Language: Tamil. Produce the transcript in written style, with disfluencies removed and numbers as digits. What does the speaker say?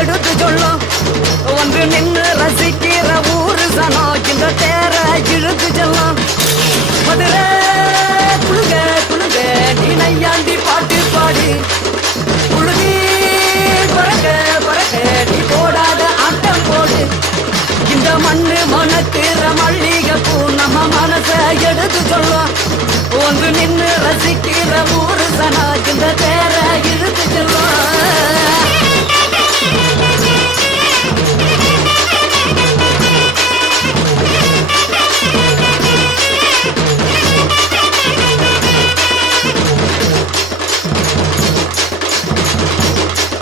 எடுத்து சொல்லும் ஒன்று நின்று ரசிக்கிற ஊரு சனம் இந்த தேர இழுத்து செல்லும் மதுரை குழுங்க குழுங்க நீ நையாண்டி பாட்டு பாடு குழுகி பறக்க பறக்க நீ போடாத ஆட்டம் போடு இந்த மண்ணு மணக்கிற மல்லிகை பூ நம்ம மனச எடுத்து சொல்லும் ஒன்று நின்று ரசிக்கிற ஊரு சனா இந்த தேர இழுத்து செல்லும்